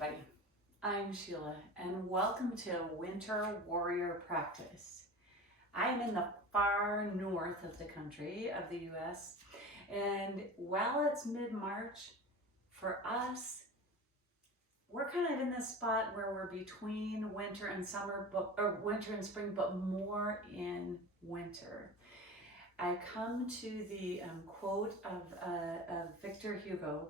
everybody. I'm Sheila and welcome to Winter Warrior Practice. I'm in the far north of the country, of the US, and while it's mid-March, for us, we're kind of in this spot where we're between winter and summer, or winter and spring, but more in winter. I come to the quote of Victor Hugo,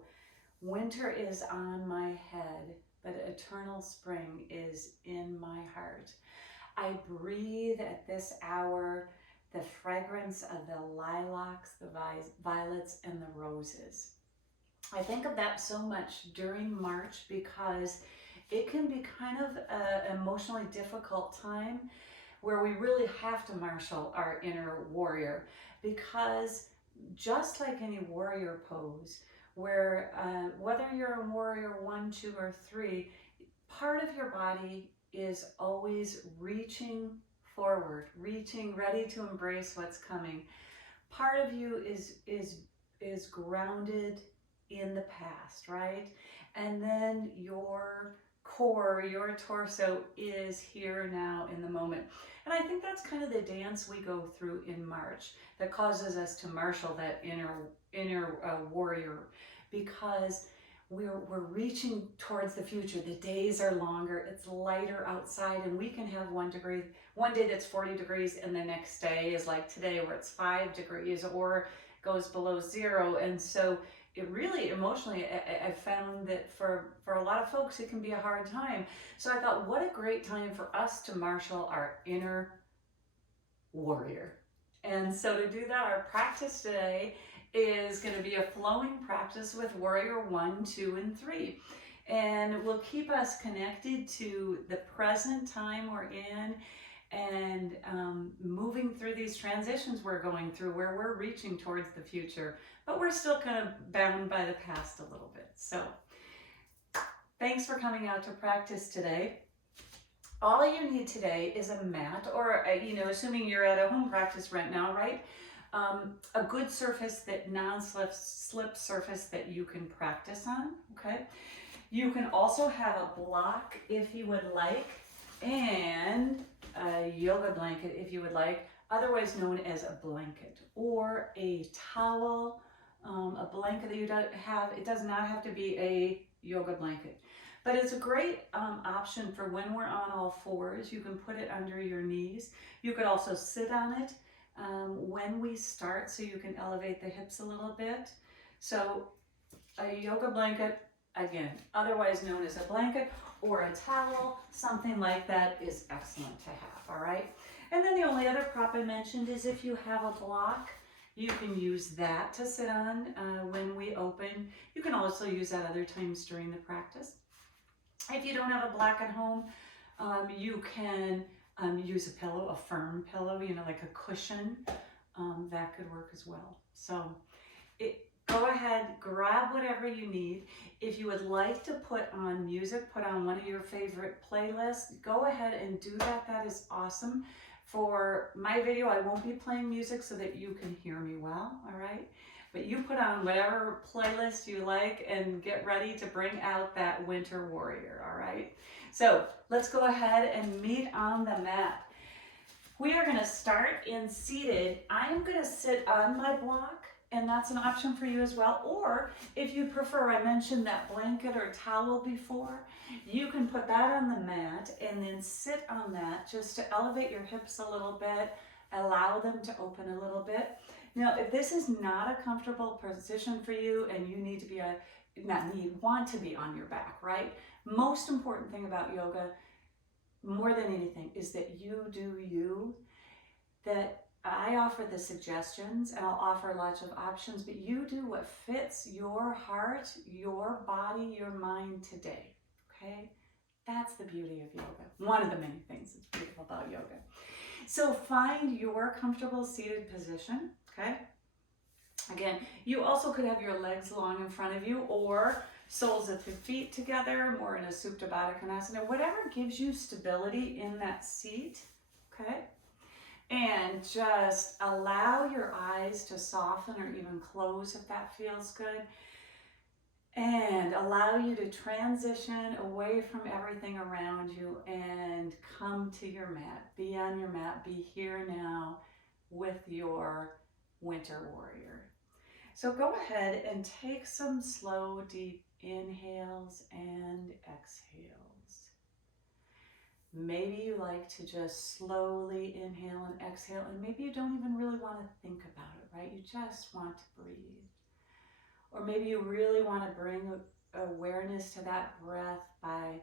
"Winter is on my head, but eternal spring is in my heart." I breathe at this hour the fragrance of the lilacs, the violets, and the roses. I think of that so much during March because it can be kind of an emotionally difficult time where we really have to marshal our inner warrior, because just like any warrior pose, where whether you're a warrior 1, 2, or 3, part of your body is always reaching forward, reaching, ready to embrace what's coming. Part of you is grounded in the past, right? And then your core, your torso is here now in the moment. And I think that's kind of the dance we go through in March that causes us to marshal that inner warrior, because we're reaching towards the future. The days are longer, it's lighter outside, and we can have 1 degree, one day that's 40 degrees and the next day is like today where it's 5 degrees or goes below 0. And so it really emotionally, I found that for a lot of folks, it can be a hard time. So I thought, what a great time for us to marshal our inner warrior. And so to do that, our practice today is going to be a flowing practice with Warrior 1, 2, and 3. And it will keep us connected to the present time we're in, and moving through these transitions we're going through where we're reaching towards the future, but we're still kind of bound by the past a little bit. So thanks for coming out to practice today. All you need today is a mat, or assuming you're at a home practice right now, right? A good surface, that non-slip surface that you can practice on, okay? You can also have a block if you would like, and a yoga blanket if you would like, otherwise known as a blanket, or a towel, a blanket that you don't have. It does not have to be a yoga blanket, but it's a great option for when we're on all fours. You can put it under your knees. You could also sit on it when we start, so you can elevate the hips a little bit. So a yoga blanket, again, otherwise known as a blanket, or a towel, something like that is excellent to have, all right? And then the only other prop I mentioned is if you have a block, you can use that to sit on when we open. You can also use that other times during the practice. If you don't have a block at home, you can use a pillow, a firm pillow, like a cushion. That could work as well. So go ahead, grab whatever you need. If you would like to put on music, put on one of your favorite playlists, go ahead and do that. That is awesome. For my video, I won't be playing music so that you can hear me well, all right? But you put on whatever playlist you like and get ready to bring out that winter warrior, all right? So let's go ahead and meet on the mat. We are gonna start in seated. I'm gonna sit on my block, and that's an option for you as well. Or if you prefer, I mentioned that blanket or towel before, you can put that on the mat and then sit on that just to elevate your hips a little bit, allow them to open a little bit. Now, if this is not a comfortable position for you and you need to be want to be on your back, right? Most important thing about yoga, more than anything, is that you do you, that I offer the suggestions and I'll offer lots of options, but you do what fits your heart, your body, your mind today, okay? That's the beauty of yoga. One of the many things that's beautiful about yoga. So find your comfortable seated position, okay? Again, you also could have your legs long in front of you, or soles of your feet together, more in a Supta Baddha Konasana, whatever gives you stability in that seat, okay? And just allow your eyes to soften or even close if that feels good. And and allow you to transition away from everything around you and come to your mat. Be on your mat, be here now with your winter warrior. So go ahead and take some slow, deep inhales and exhales. Maybe you like to just slowly inhale and exhale, and maybe you don't even really want to think about it, right? You just want to breathe. Or maybe you really want to bring awareness to that breath by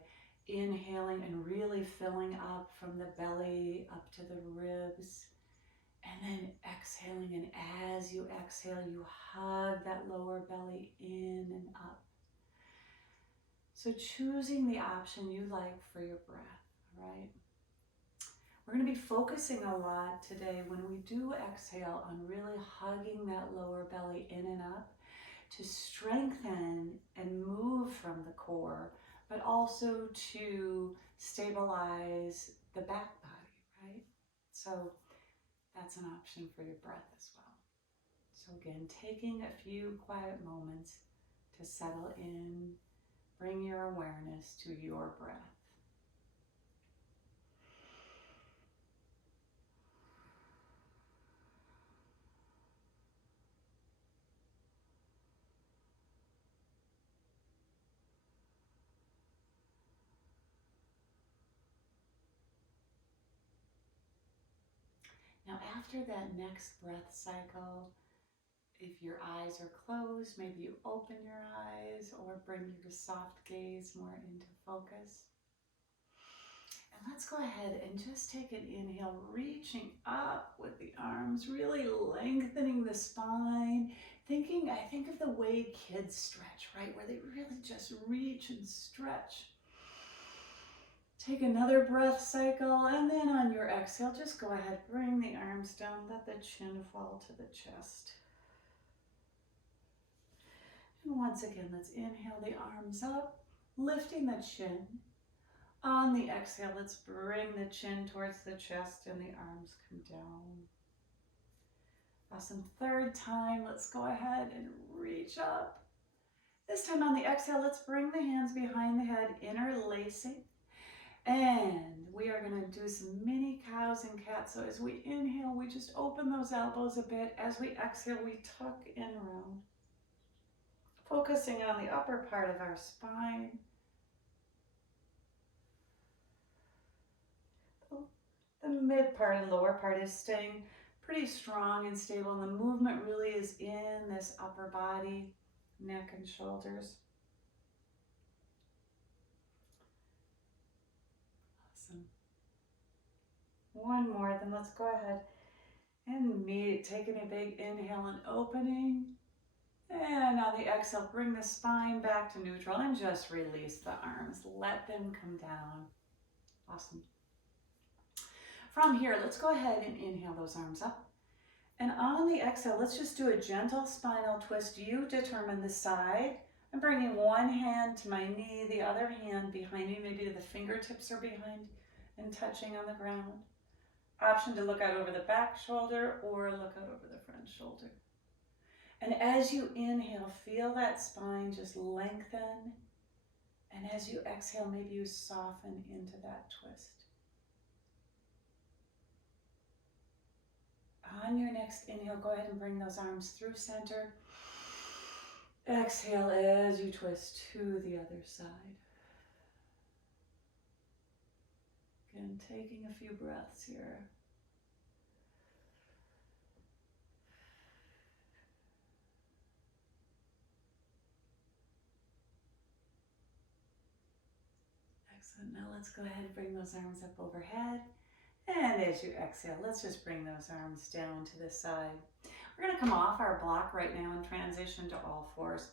inhaling and really filling up from the belly up to the ribs, and then exhaling, and as you exhale, you hug that lower belly in and up. So choosing the option you like for your breath, right? We're going to be focusing a lot today when we do exhale on really hugging that lower belly in and up to strengthen and move from the core, but also to stabilize the back body, right? So that's an option for your breath as well. So again, taking a few quiet moments to settle in, bring your awareness to your breath. Now after that next breath cycle, if your eyes are closed, maybe you open your eyes or bring your soft gaze more into focus. And let's go ahead and just take an inhale, reaching up with the arms, really lengthening the spine. I think of the way kids stretch, right? Where they really just reach and stretch. Take another breath cycle, and then on your exhale, just go ahead, bring the arms down, let the chin fall to the chest. And once again, let's inhale the arms up, lifting the chin. On the exhale, let's bring the chin towards the chest and the arms come down. Awesome. Third time, let's go ahead and reach up. This time on the exhale, let's bring the hands behind the head, interlacing. And we are going to do some mini cows and cats. So as we inhale, we just open those elbows a bit. As we exhale, we tuck in round. Focusing on the upper part of our spine. The mid part and lower part is staying pretty strong and stable. And the movement really is in this upper body, neck and shoulders. Awesome. One more, then let's go ahead and taking a big inhale and opening. And on the exhale, bring the spine back to neutral and just release the arms. Let them come down. Awesome. From here, let's go ahead and inhale those arms up. And on the exhale, let's just do a gentle spinal twist. You determine the side. I'm bringing one hand to my knee, the other hand behind me. Maybe the fingertips are behind and touching on the ground. Option to look out over the back shoulder or look out over the front shoulder. And as you inhale, feel that spine just lengthen. And as you exhale, maybe you soften into that twist. On your next inhale, go ahead and bring those arms through center. Exhale as you twist to the other side. Again, taking a few breaths here. Excellent. Now let's go ahead and bring those arms up overhead. And as you exhale, let's just bring those arms down to the side. We're going to come off our block right now and transition to all fours.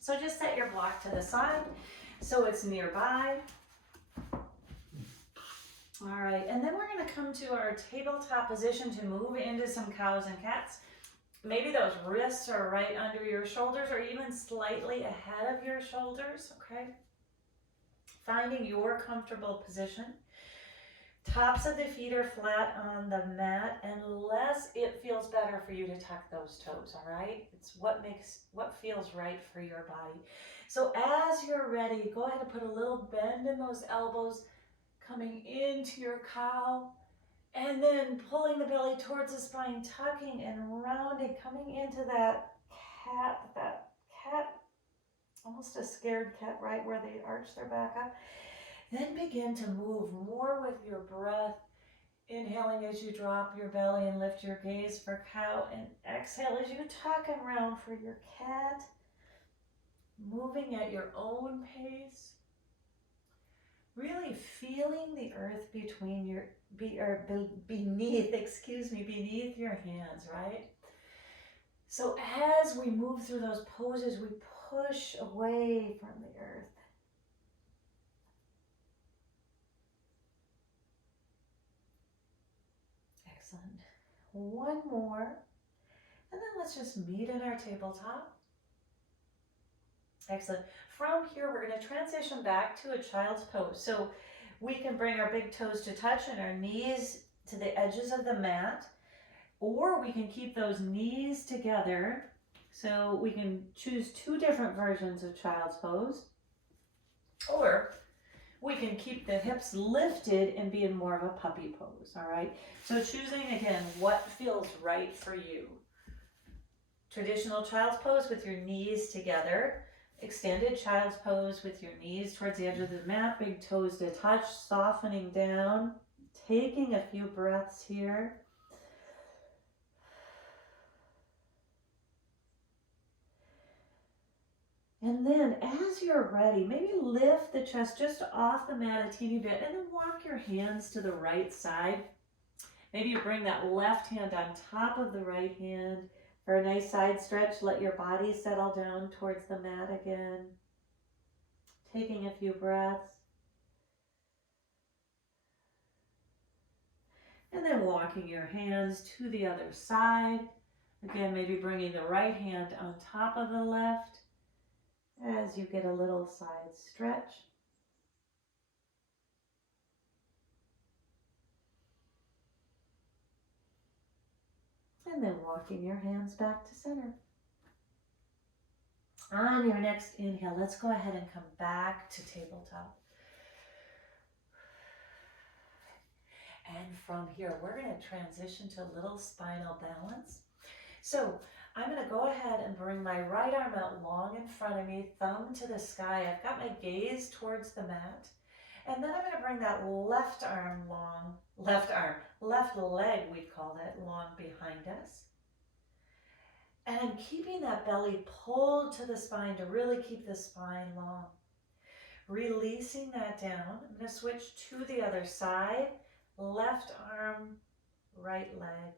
So just set your block to the side so it's nearby. All right, and then we're going to come to our tabletop position to move into some cows and cats. Maybe those wrists are right under your shoulders or even slightly ahead of your shoulders, okay? Finding your comfortable position. Tops of the feet are flat on the mat unless it feels better for you to tuck those toes, all right? It's what feels right for your body. So as you're ready, go ahead and put a little bend in those elbows, coming into your cow, and then pulling the belly towards the spine, tucking and rounding, coming into that cat, almost a scared cat, right where they arch their back up. Then begin to move more with your breath, inhaling as you drop your belly and lift your gaze for cow, and exhale as you tuck and round for your cat, moving at your own pace. Really feeling the earth between your, beneath your hands, right? So as we move through those poses, we push away from the earth. Excellent. One more. And then let's just meet in our tabletop. Excellent. From here, we're going to transition back to a child's pose. So we can bring our big toes to touch and our knees to the edges of the mat, or we can keep those knees together. So we can choose two different versions of child's pose, or we can keep the hips lifted and be in more of a puppy pose, all right? So choosing, again, what feels right for you. Traditional child's pose with your knees together. Extended child's pose with your knees towards the edge of the mat, big toes to touch, softening down, taking a few breaths here. And then as you're ready, maybe lift the chest just off the mat a teeny bit and then walk your hands to the right side. Maybe you bring that left hand on top of the right hand for a nice side stretch. Let your body settle down towards the mat again. Taking a few breaths. And then walking your hands to the other side. Again, maybe bringing the right hand on top of the left as you get a little side stretch. And then walking your hands back to center. On your next inhale, let's go ahead and come back to tabletop. And from here, we're going to transition to a little spinal balance. So I'm going to go ahead and bring my right arm out long in front of me, thumb to the sky. I've got my gaze towards the mat. And then I'm going to bring that left leg, we'd call it, long behind us. And I'm keeping that belly pulled to the spine to really keep the spine long. Releasing that down. I'm going to switch to the other side. Left arm, right leg.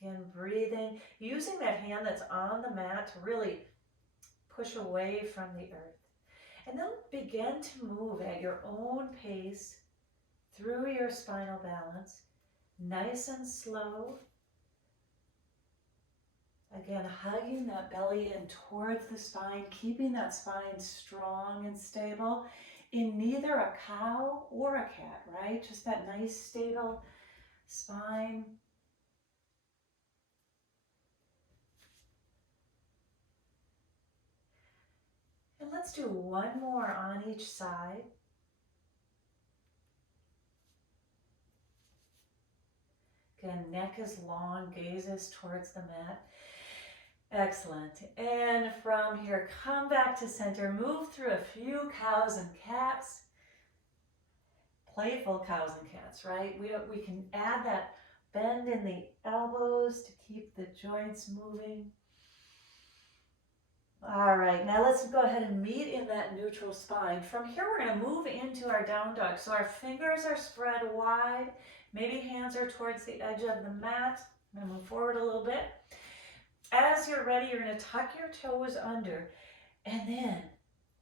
Again, breathing, using that hand that's on the mat to really push away from the earth. And then begin to move at your own pace through your spinal balance, nice and slow. Again, hugging that belly in towards the spine, keeping that spine strong and stable in neither a cow or a cat, right? Just that nice, stable spine. And let's do one more on each side. Again, neck is long, gaze is towards the mat. Excellent. And from here, come back to center. Move through a few cows and cats. Playful cows and cats, right? We can add that bend in the elbows to keep the joints moving. All right, now let's go ahead and meet in that neutral spine. From here, we're going to move into our down dog. So our fingers are spread wide. Maybe hands are towards the edge of the mat. I'm going to move forward a little bit. As you're ready, you're going to tuck your toes under, and then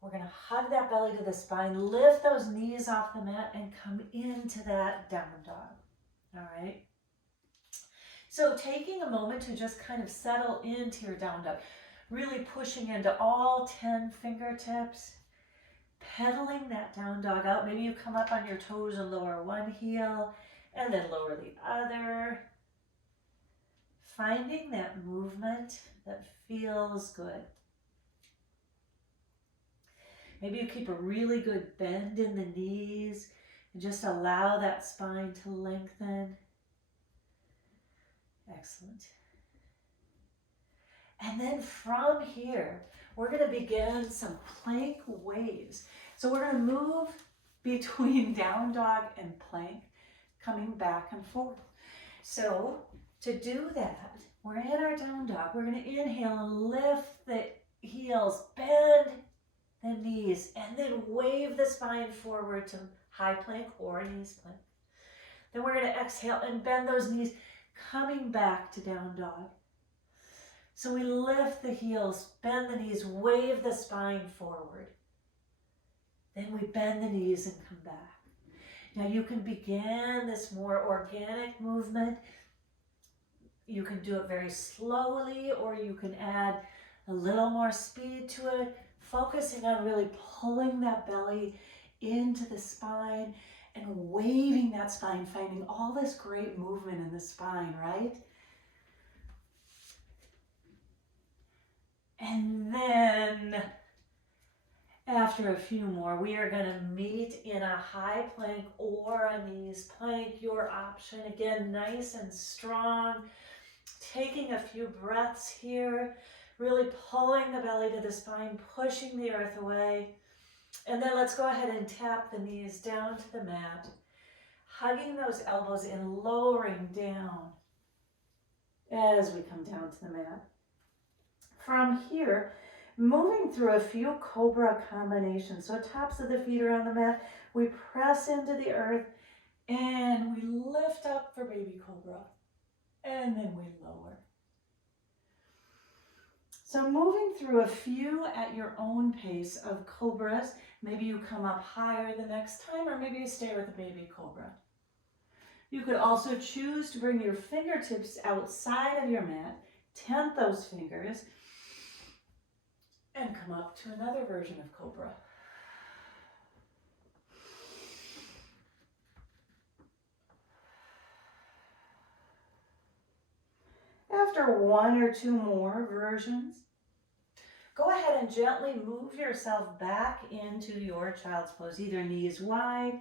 we're going to hug that belly to the spine, lift those knees off the mat, and come into that down dog. All right? So taking a moment to just kind of settle into your down dog, really pushing into all 10 fingertips, pedaling that down dog out. Maybe you come up on your toes and lower one heel and then lower the other. Finding that movement that feels good. Maybe you keep a really good bend in the knees and just allow that spine to lengthen. Excellent. And then from here, we're going to begin some plank waves. So we're going to move between down dog and plank, coming back and forth. So to do that, we're in our down dog. We're going to inhale and lift the heels, bend the knees, and then wave the spine forward to high plank or knees plank. Then we're going to exhale and bend those knees, coming back to down dog. So we lift the heels, bend the knees, wave the spine forward. Then we bend the knees and come back. Now you can begin this more organic movement. You can do it very slowly, or you can add a little more speed to it, focusing on really pulling that belly into the spine and waving that spine, finding all this great movement in the spine, right? And then after a few more, we are going to meet in a high plank or a knees plank, your option. Again, nice and strong. Taking a few breaths here, really pulling the belly to the spine, pushing the earth away. And then let's go ahead and tap the knees down to the mat, hugging those elbows in, lowering down as we come down to the mat. From here, moving through a few Cobra combinations. So tops of the feet are on the mat. We press into the earth and we lift up for baby Cobra. And then we lower. So moving through a few at your own pace of Cobras. Maybe you come up higher the next time, or maybe you stay with the baby Cobra. You could also choose to bring your fingertips outside of your mat, tent those fingers, and come up to another version of Cobra. After one or two more versions, go ahead and gently move yourself back into your child's pose, either knees wide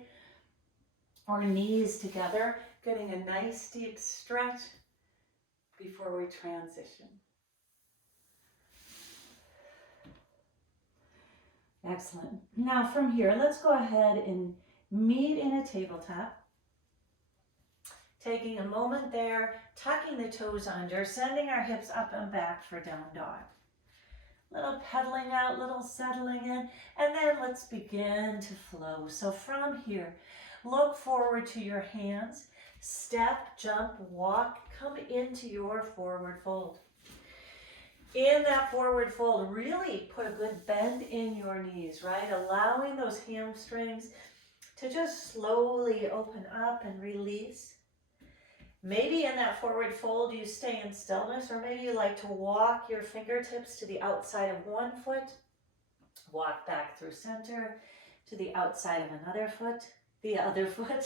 or knees together, getting a nice deep stretch before we transition. Excellent. Now from here, let's go ahead and meet in a tabletop. Taking a moment there, tucking the toes under, sending our hips up and back for down dog. Little pedaling out, little settling in, and then let's begin to flow. So from here, look forward to your hands, step, jump, walk, come into your forward fold. In that forward fold, really put a good bend in your knees, right? Allowing those hamstrings to just slowly open up and release. Maybe in that forward fold you stay in stillness, or maybe you like to walk your fingertips to the outside of one foot, walk back through center to the outside of another foot, the other foot,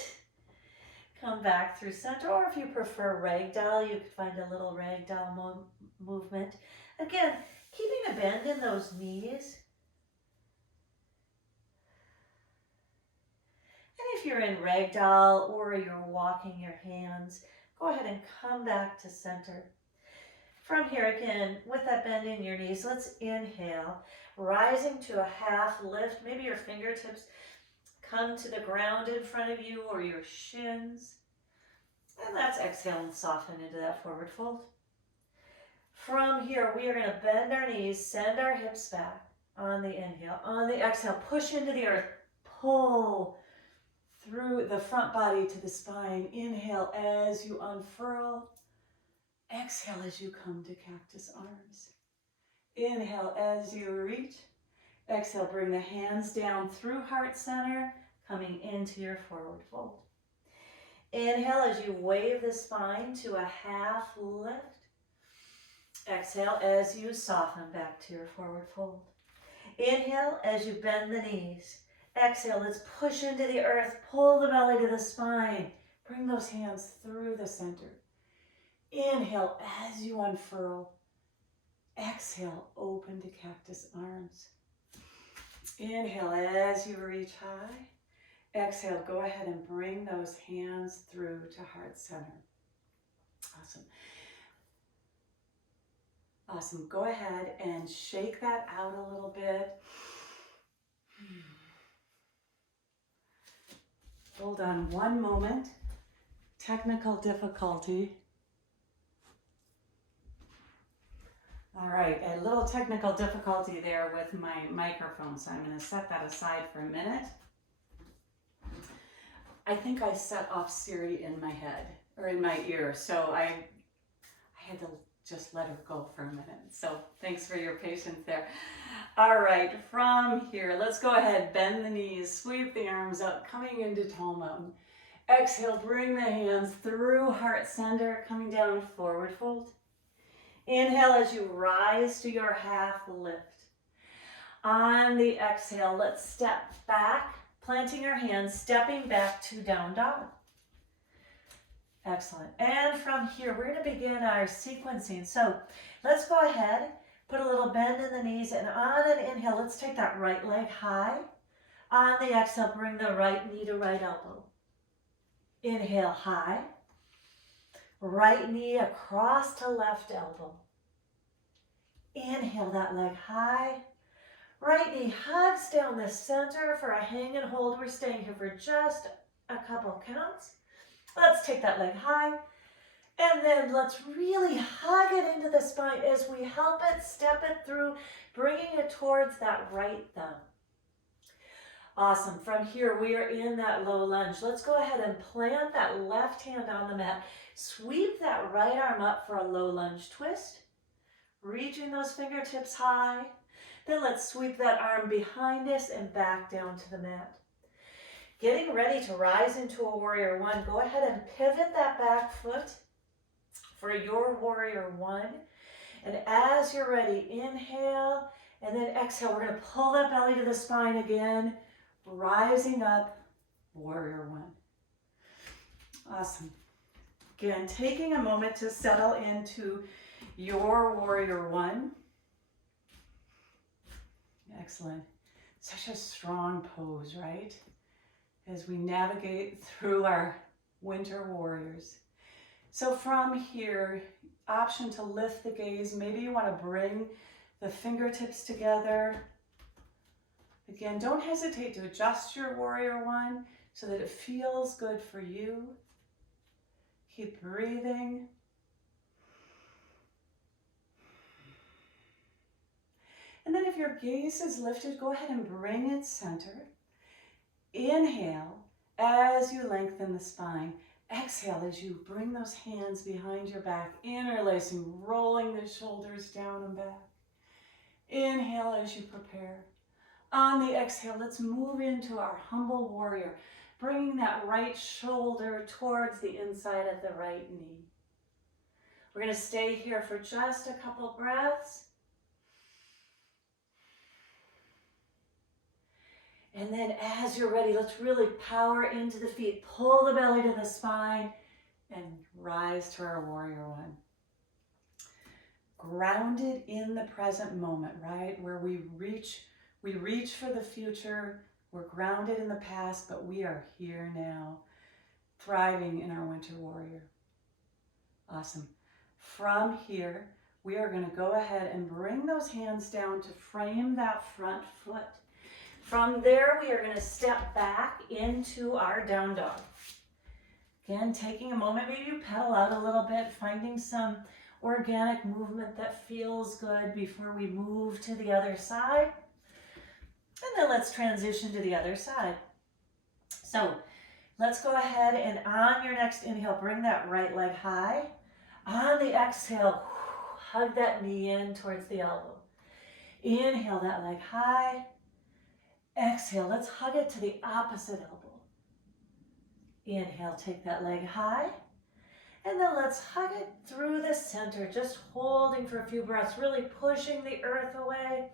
come back through center, or if you prefer ragdoll, you could find a little ragdoll movement. Again, keeping a bend in those knees. And if you're in ragdoll or you're walking your hands, go ahead and come back to center. From here again, with that bend in your knees, let's inhale, rising to a half lift. Maybe your fingertips come to the ground in front of you or your shins. And let's exhale and soften into that forward fold. From here, we are going to bend our knees, send our hips back on the inhale. On the exhale, push into the earth, pull through the front body to the spine. Inhale as you unfurl. Exhale as you come to cactus arms. Inhale as you reach. Exhale, bring the hands down through heart center, coming into your forward fold. Inhale as you wave the spine to a half lift. Exhale as you soften back to your forward fold. Inhale as you bend the knees. Exhale, let's push into the earth, pull the belly to the spine. Bring those hands through the center. Inhale as you unfurl. Exhale, open to cactus arms. Inhale as you reach high. Exhale, go ahead and bring those hands through to heart center. Awesome. Awesome. Go ahead and shake that out a little bit. Hold on one moment. Technical difficulty. All right, a little technical difficulty there with my microphone, so I'm going to set that aside for a minute. I think I set off Siri in my head, or in my ear, so I had to just let her go for a minute. So thanks for your patience there. All right, from here, let's go ahead, bend the knees, sweep the arms up, coming into tall mountain. Exhale, bring the hands through heart center, coming down, forward fold. Inhale as you rise to your half lift. On the exhale, let's step back, planting our hands, stepping back to down dog. Excellent. And from here, we're going to begin our sequencing. So let's go ahead, put a little bend in the knees, and on an inhale, let's take that right leg high. On the exhale, bring the right knee to right elbow. Inhale, high. Right knee across to left elbow. Inhale that leg high. Right knee hugs down the center for a hang and hold. We're staying here for just a couple counts. Let's take that leg high. And then let's really hug it into the spine as we help it, step it through, bringing it towards that right thumb. Awesome. From here, we are in that low lunge. Let's go ahead and plant that left hand on the mat. Sweep that right arm up for a low lunge twist. Reaching those fingertips high. Then let's sweep that arm behind us and back down to the mat. Getting ready to rise into a warrior one. Go ahead and pivot that back foot for your warrior one. And as you're ready, inhale and then exhale. We're going to pull that belly to the spine again. Rising up, warrior one. Awesome. Again, taking a moment to settle into your warrior one. Excellent. Such a strong pose, right? As we navigate through our winter warriors. So from here, option to lift the gaze. Maybe you want to bring the fingertips together. Again, don't hesitate to adjust your warrior one so that it feels good for you. Keep breathing. And then if your gaze is lifted, go ahead and bring it center. Inhale as you lengthen the spine. Exhale as you bring those hands behind your back, interlacing, rolling the shoulders down and back. Inhale as you prepare. On the exhale, let's move into our humble warrior, bringing that right shoulder towards the inside of the right knee. We're going to stay here for just a couple breaths. And then as you're ready, let's really power into the feet. Pull the belly to the spine and rise to our warrior one. Grounded in the present moment, right? Where we reach for the future. We're grounded in the past, but we are here now, thriving in our winter warrior. Awesome. From here, we are going to go ahead and bring those hands down to frame that front foot. From there, we are going to step back into our down dog. Again, taking a moment, maybe you pedal out a little bit, finding some organic movement that feels good before we move to the other side. And then let's transition to the other side. So let's go ahead and on your next inhale, bring that right leg high. On the exhale, hug that knee in towards the elbow. Inhale that leg high. Exhale, let's hug it to the opposite elbow. Inhale, take that leg high. And then let's hug it through the center, just holding for a few breaths, really pushing the earth away.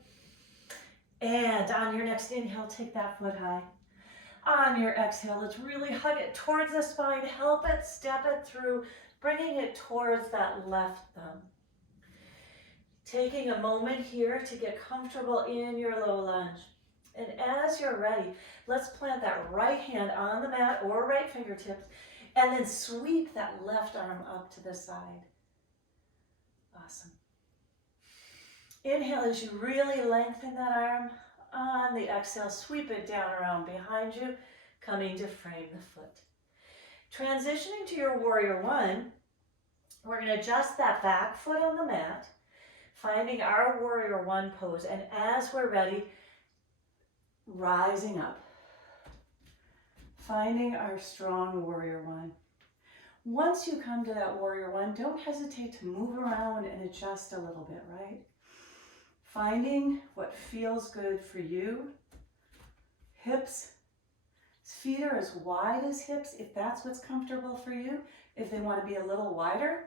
And on your next inhale, take that foot high. On your exhale, let's really hug it towards the spine. Help it, step it through, bringing it towards that left thumb. Taking a moment here to get comfortable in your low lunge. And as you're ready, let's plant that right hand on the mat or right fingertips, and then sweep that left arm up to the side. Awesome. Inhale as you really lengthen that arm. On the exhale, sweep it down around behind you, coming to frame the foot. Transitioning to your warrior one, we're going to adjust that back foot on the mat, finding our warrior one pose, and as we're ready, rising up, finding our strong warrior one. Once you come to that warrior one, don't hesitate to move around and adjust a little bit, right? Finding what feels good for you. Hips, feet are as wide as hips if that's what's comfortable for you. If they want to be a little wider,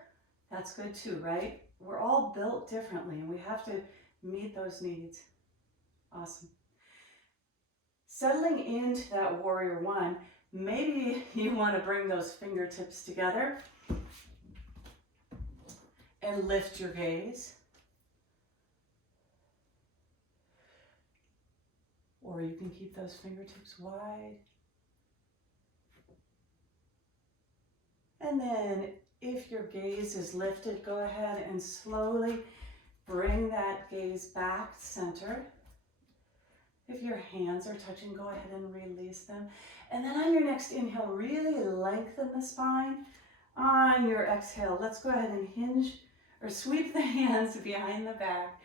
that's good too, right? We're all built differently and we have to meet those needs. Awesome. Settling into that warrior one, maybe you want to bring those fingertips together and lift your gaze. Or you can keep those fingertips wide. And then if your gaze is lifted, go ahead and slowly bring that gaze back center. If your hands are touching, go ahead and release them. And then on your next inhale, really lengthen the spine. On your exhale, let's go ahead and hinge or sweep the hands behind the back.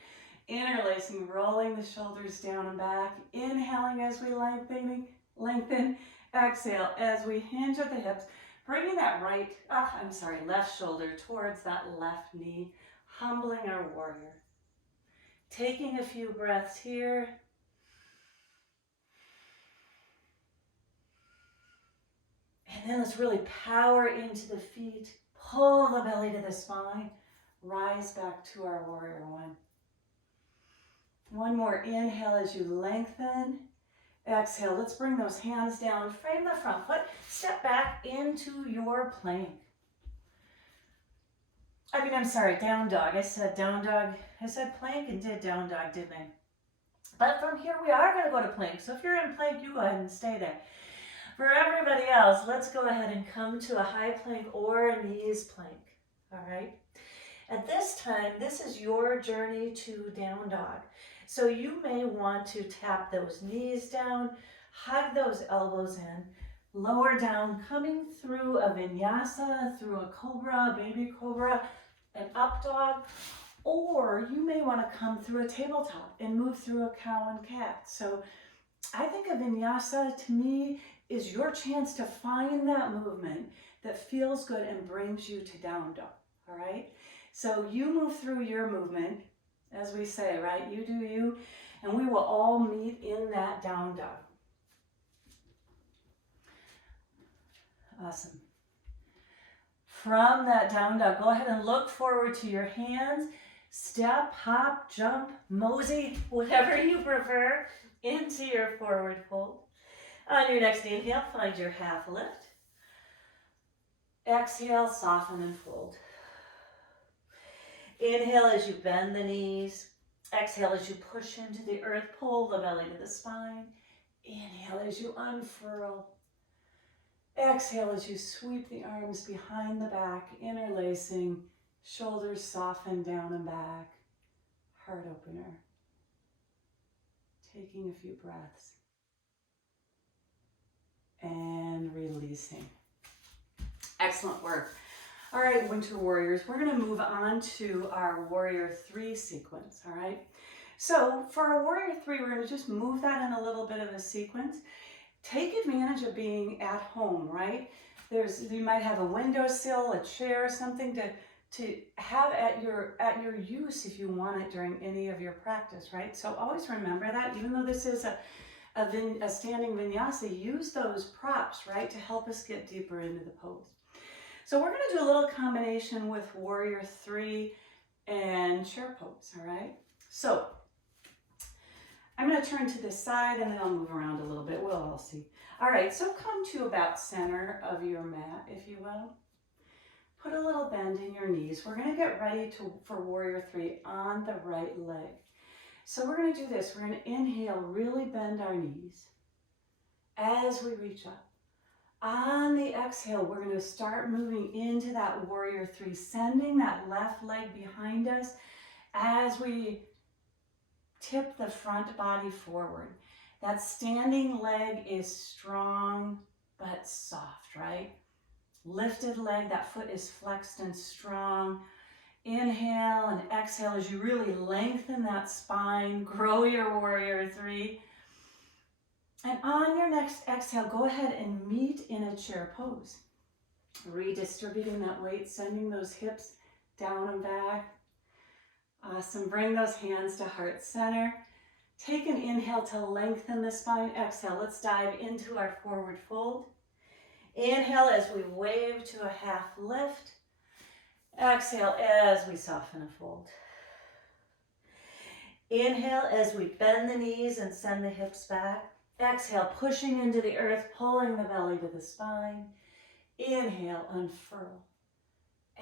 Interlacing, rolling the shoulders down and back. Inhaling as we lengthen. Exhale as we hinge at the hips. Bringing that left shoulder towards that left knee. Humbling our warrior. Taking a few breaths here. And then let's really power into the feet. Pull the belly to the spine. Rise back to our warrior one. One more inhale as you lengthen. Exhale, let's bring those hands down. Frame the front foot. Step back into your plank. Down dog. I said down dog. I said plank and did down dog, didn't I? But from here we are going to go to plank. So if you're in plank, you go ahead and stay there. For everybody else, let's go ahead and come to a high plank or a knees plank. All right? At this time, this is your journey to down dog. So you may want to tap those knees down, hug those elbows in, lower down, coming through a vinyasa, through a cobra, baby cobra, an up dog, or you may want to come through a tabletop and move through a cow and cat. So I think a vinyasa to me is your chance to find that movement that feels good and brings you to down dog, all right? So you move through your movement, as we say, right? You do you, and we will all meet in that down dog. Awesome. From that down dog, go ahead and look forward to your hands. Step, hop, jump, mosey, whatever you prefer, into your forward fold. On your next inhale, find your half lift. Exhale, soften and fold. Inhale as you bend the knees. Exhale as you push into the earth, pull the belly to the spine. Inhale as you unfurl. Exhale as you sweep the arms behind the back, interlacing, shoulders soften down and back. Heart opener. Taking a few breaths. And releasing. Excellent work. All right, Winter Warriors, we're going to move on to our Warrior 3 sequence, all right? So for our Warrior 3, we're going to just move that in a little bit of a sequence. Take advantage of being at home, right? You might have a windowsill, a chair, something to have at your use if you want it during any of your practice, right? So always remember that, even though this is a standing vinyasa, use those props, right, to help us get deeper into the pose. So we're going to do a little combination with Warrior 3 and chair pose, all right? So I'm going to turn to this side and then I'll move around a little bit. We'll all see. All right, so come to about center of your mat, if you will. Put a little bend in your knees. We're going to get ready for Warrior 3 on the right leg. So we're going to do this. We're going to inhale, really bend our knees as we reach up. On the exhale, we're going to start moving into that Warrior 3, sending that left leg behind us as we tip the front body forward. That standing leg is strong but soft, right? Lifted leg, that foot is flexed and strong. Inhale and exhale as you really lengthen that spine, grow your Warrior 3. And on your next exhale, go ahead and meet in a chair pose. Redistributing that weight, sending those hips down and back. Awesome. Bring those hands to heart center. Take an inhale to lengthen the spine. Exhale. Let's dive into our forward fold. Inhale as we wave to a half lift. Exhale as we soften a fold. Inhale as we bend the knees and send the hips back. Exhale, pushing into the earth, pulling the belly to the spine. Inhale, unfurl.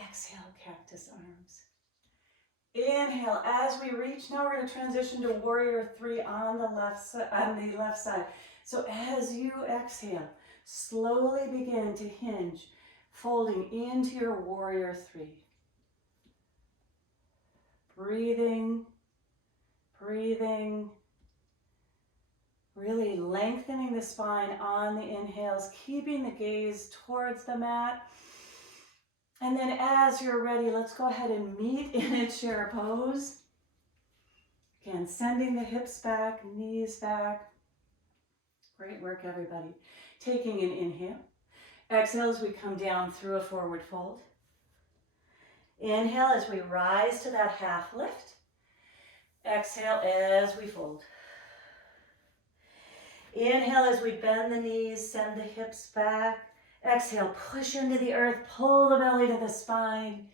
Exhale, cactus arms. Inhale, as we reach, now we're going to transition to Warrior 3 on the left side. So as you exhale, slowly begin to hinge, folding into your Warrior 3. Breathing, breathing. Really lengthening the spine on the inhales, keeping the gaze towards the mat. And then as you're ready, let's go ahead and meet in a chair pose. Again, sending the hips back, knees back. Great work, everybody. Taking an inhale. Exhale as we come down through a forward fold. Inhale as we rise to that half lift. Exhale as we fold. Inhale as we bend the knees, send the hips back. Exhale, push into the earth, pull the belly to the spine.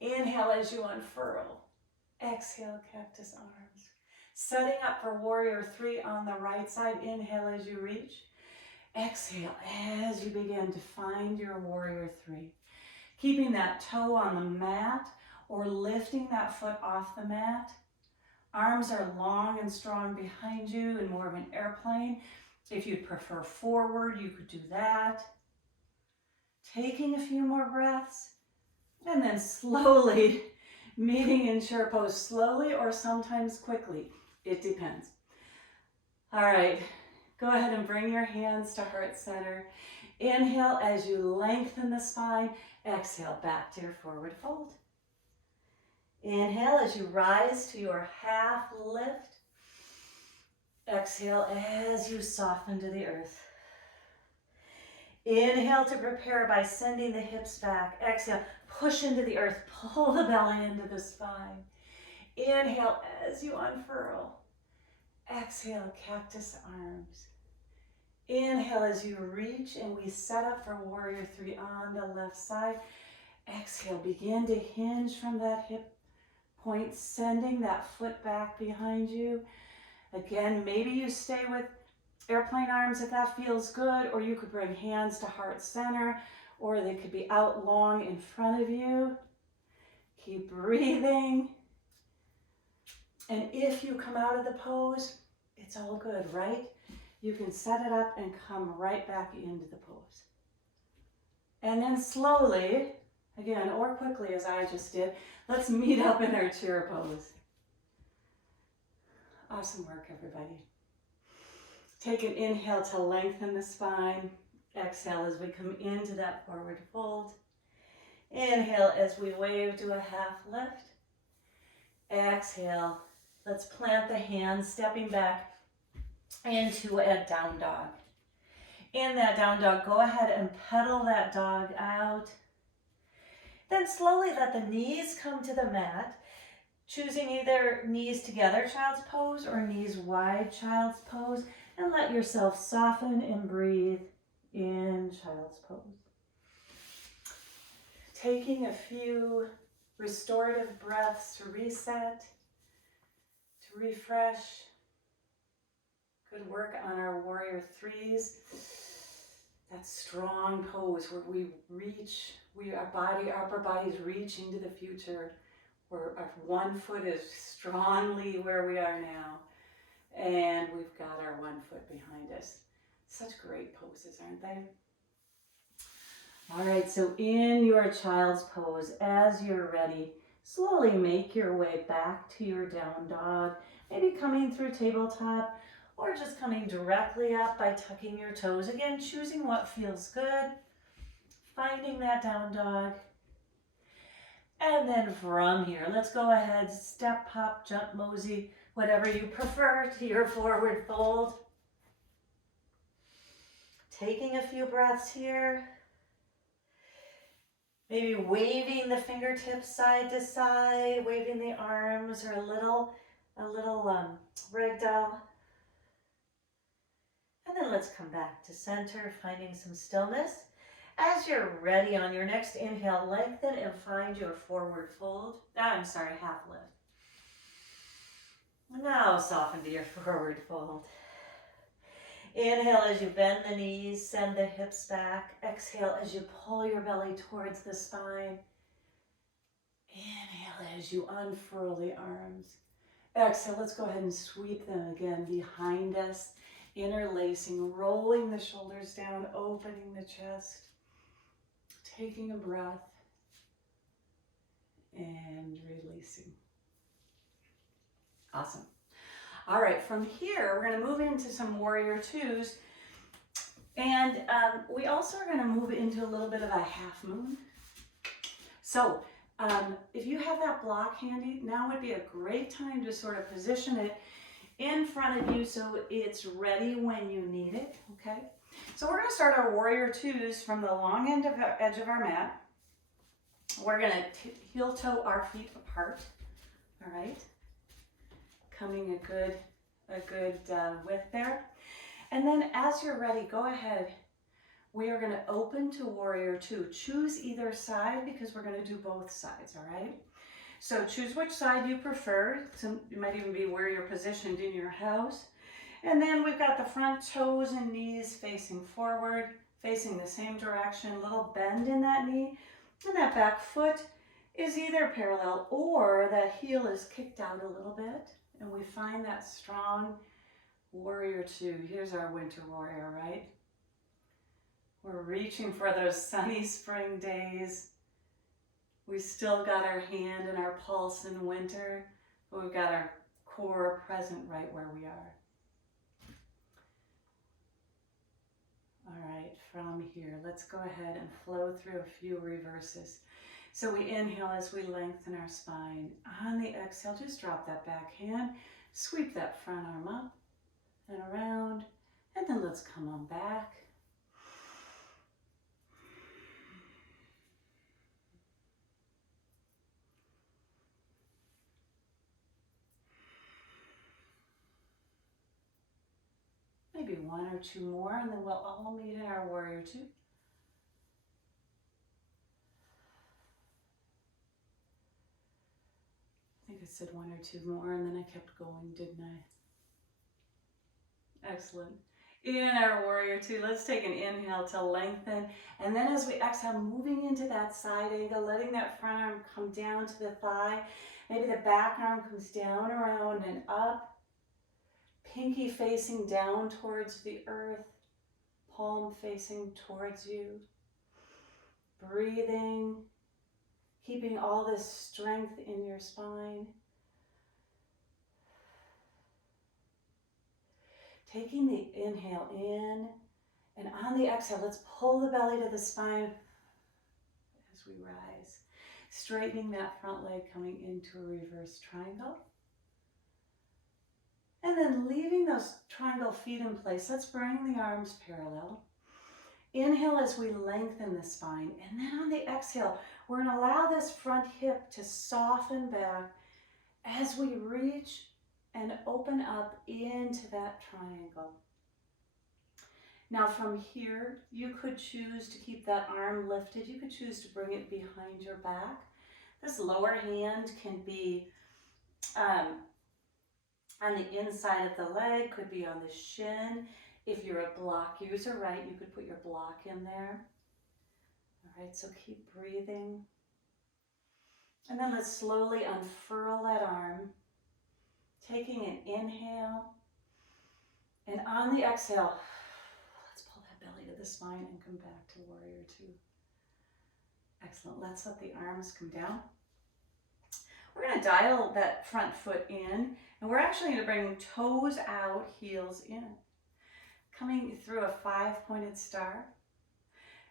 Inhale as you unfurl. Exhale, cactus arms. Setting up for Warrior 3 on the right side. Inhale as you reach. Exhale as you begin to find your Warrior 3. Keeping that toe on the mat or lifting that foot off the mat. Arms are long and strong behind you in more of an airplane. If you'd prefer forward, you could do that. Taking a few more breaths and then slowly meeting in chair pose, slowly or sometimes quickly. It depends. All right, go ahead and bring your hands to heart center. Inhale as you lengthen the spine. Exhale back to your forward fold. Inhale as you rise to your half lift. Exhale as you soften to the earth. Inhale to prepare by sending the hips back. Exhale, push into the earth, pull the belly into the spine. Inhale as you unfurl. Exhale, cactus arms. Inhale as you reach and we set up for Warrior 3 on the left side. Exhale, begin to hinge from that hip point, sending that foot back behind you. Again, maybe you stay with airplane arms if that feels good, or you could bring hands to heart center, or they could be out long in front of you. Keep breathing. And if you come out of the pose, it's all good, right? You can set it up and come right back into the pose. And then slowly, again, or quickly as I just did, let's meet up in our chair pose. Awesome work, everybody. Take an inhale to lengthen the spine. Exhale as we come into that forward fold. Inhale as we wave to a half lift. Exhale. Let's plant the hands, stepping back into a down dog. In that down dog, go ahead and pedal that dog out. Then slowly let the knees come to the mat, choosing either knees together, child's pose, or knees wide, child's pose, and let yourself soften and breathe in child's pose. Taking a few restorative breaths to reset, to refresh. Good work on our warrior threes. That strong pose where we reach, our upper body is reaching to the future, where our one foot is strongly where we are now, and we've got our one foot behind us. Such great poses, aren't they? All right, so in your child's pose, as you're ready, slowly make your way back to your down dog, maybe coming through tabletop or just coming directly up by tucking your toes. Again, choosing what feels good, finding that down dog. And then from here, let's go ahead, step, hop, jump, mosey, whatever you prefer, to your forward fold. Taking a few breaths here. Maybe waving the fingertips side to side, waving the arms, or a little ragdoll. And then let's come back to center, finding some stillness. As you're ready on your next inhale, lengthen and find your forward fold. Half lift. Now soften to your forward fold. Inhale as you bend the knees, send the hips back. Exhale as you pull your belly towards the spine. Inhale as you unfurl the arms. Exhale, let's go ahead and sweep them again behind us. Interlacing, rolling the shoulders down, opening the chest. Taking a breath and releasing. Awesome. All right, from here, we're going to move into some warrior twos. And we also are going to move into a little bit of a half moon. So if you have that block handy, now would be a great time to sort of position it in front of you so it's ready when you need it, okay? So we're going to start our warrior twos from the long edge of our mat. We're going to heel toe our feet apart, all right? Coming a good width there. And then as you're ready, go ahead. We are going to open to warrior two. Choose either side because we're going to do both sides, all right? So choose which side you prefer. It might even be where you're positioned in your house. And then we've got the front toes and knees facing forward, facing the same direction, little bend in that knee. And that back foot is either parallel or that heel is kicked out a little bit. And we find that strong warrior two. Here's our winter warrior, right? We're reaching for those sunny spring days. We still got our hand and our pulse in winter, but we've got our core present right where we are. All right, from here, let's go ahead and flow through a few reverses. So we inhale as we lengthen our spine. On the exhale, just drop that back hand, sweep that front arm up and around, and then let's come on back. Maybe one or two more, and then we'll all meet in our warrior two. I think I said one or two more, and then I kept going, didn't I? Excellent. In our warrior two, let's take an inhale to lengthen, and then as we exhale, moving into that side angle, letting that front arm come down to the thigh. Maybe the back arm comes down, around, and up. Pinky facing down towards the earth, palm facing towards you. Breathing, keeping all this strength in your spine. Taking the inhale in, and on the exhale, let's pull the belly to the spine as we rise. Straightening that front leg, coming into a reverse triangle. And then leaving those triangle feet in place, let's bring the arms parallel. Inhale as we lengthen the spine. And then on the exhale, we're going to allow this front hip to soften back as we reach and open up into that triangle. Now from here, you could choose to keep that arm lifted. You could choose to bring it behind your back. This lower hand can be on the inside of the leg, could be on the shin. If you're a block user, right, you could put your block in there. All right, so keep breathing. And then let's slowly unfurl that arm, taking an inhale. And on the exhale, let's pull that belly to the spine and come back to warrior two. Excellent. Let's let the arms come down. We're going to dial that front foot in, and we're actually going to bring toes out, heels in. Coming through a 5-pointed star.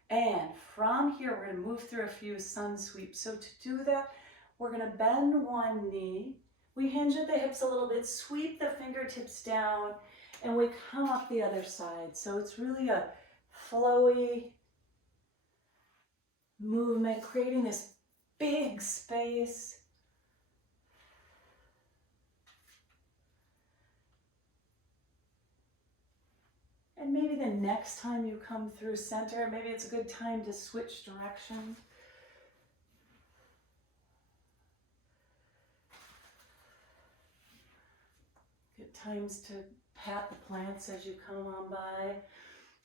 And from here, we're going to move through a few sun sweeps. So to do that, we're going to bend one knee. We hinge at the hips a little bit, sweep the fingertips down, and we come up the other side. So it's really a flowy movement, creating this big space. And maybe the next time you come through center, maybe it's a good time to switch direction. Good times to pat the plants as you come on by.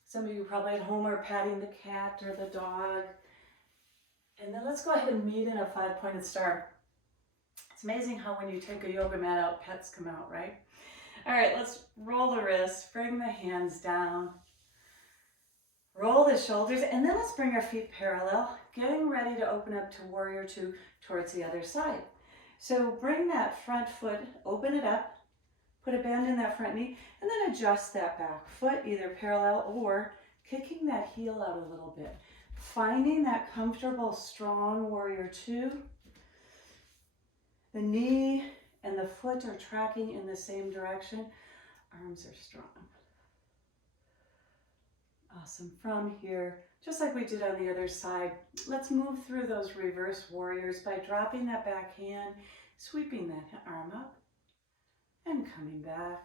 Some of you probably at home are patting the cat or the dog. And then let's go ahead and meet in a 5-pointed star. It's amazing how when you take a yoga mat out, pets come out, right? All right, let's roll the wrists, bring the hands down, roll the shoulders, and then let's bring our feet parallel, getting ready to open up to warrior two towards the other side. So bring that front foot, open it up, put a bend in that front knee, and then adjust that back foot, either parallel or kicking that heel out a little bit. Finding that comfortable, strong warrior two. The knee and the foot are tracking in the same direction. Arms are strong. Awesome. From here, just like we did on the other side, let's move through those reverse warriors by dropping that back hand, sweeping that arm up, and coming back.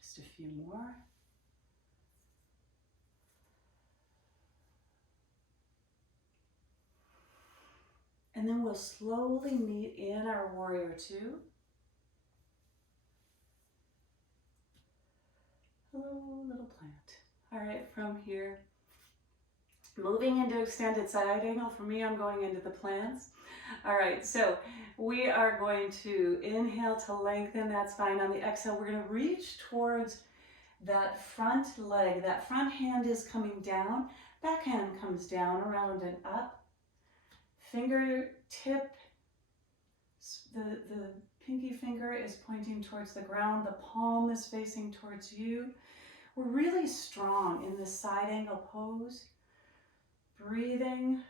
Just a few more. And then we'll slowly meet in our warrior two. Hello, little plant. All right, from here, moving into extended side angle. For me, I'm going into the plants. All right, so we are going to inhale to lengthen that spine. On the exhale, we're going to reach towards that front leg. That front hand is coming down. Back hand comes down, around and up. Fingertip, the pinky finger is pointing towards the ground. The palm is facing towards you. We're really strong in this side angle pose. Breathing.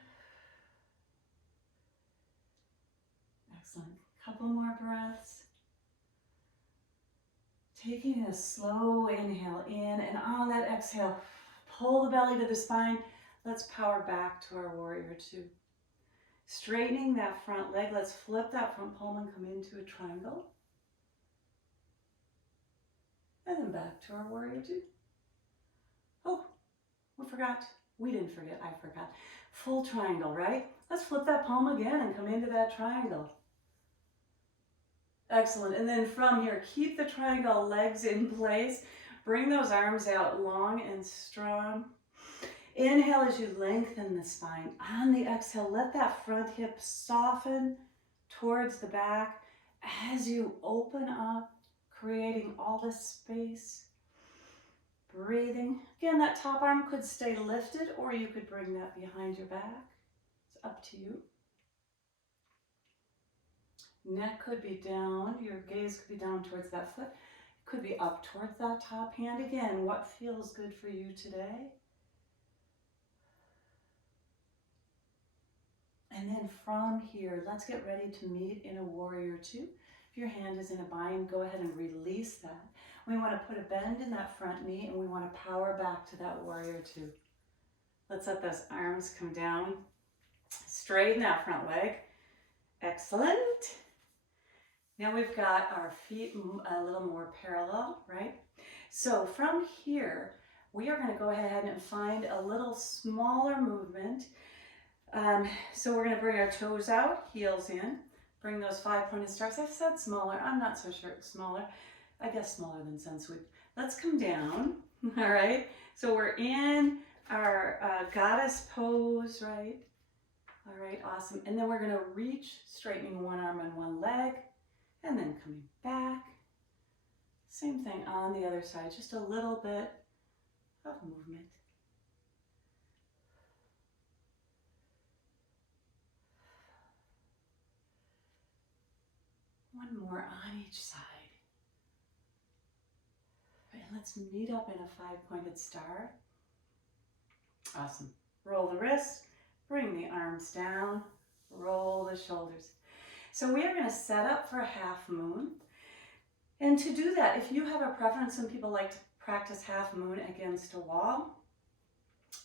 Excellent. Couple more breaths. Taking a slow inhale in, and on that exhale, pull the belly to the spine. Let's power back to our warrior two. Straightening that front leg. Let's flip that front palm and come into a triangle. And then back to our warrior two. Oh, we forgot. We didn't forget, I forgot. Full triangle, right? Let's flip that palm again and come into that triangle. Excellent. And then from here, keep the triangle legs in place. Bring those arms out long and strong. Inhale as you lengthen the spine. On the exhale, let that front hip soften towards the back as you open up, creating all this space. Breathing. Again, that top arm could stay lifted, or you could bring that behind your back. It's up to you. Neck could be down. Your gaze could be down towards that foot. It could be up towards that top hand. Again, what feels good for you today? And then from here, let's get ready to meet in a warrior two. If your hand is in a bind, go ahead and release that. We want to put a bend in that front knee, and we want to power back to that warrior two. Let's let those arms come down. Straighten that front leg. Excellent. Now we've got our feet a little more parallel, right? So from here, we are going to go ahead and find a little smaller movement. So we're going to bring our toes out, heels in, bring those 5 pointed stars. I've said smaller. I'm not so sure it's smaller. I guess smaller than sun sweep. Let's come down. All right. So we're in our goddess pose, right? All right, awesome. And then we're going to reach, straightening one arm and one leg, and then coming back. Same thing on the other side, just a little bit of movement. One more on each side. And let's meet up in a 5-pointed star. Awesome. Roll the wrists, bring the arms down, roll the shoulders. So we are going to set up for a half moon. And to do that, if you have a preference, some people like to practice half moon against a wall,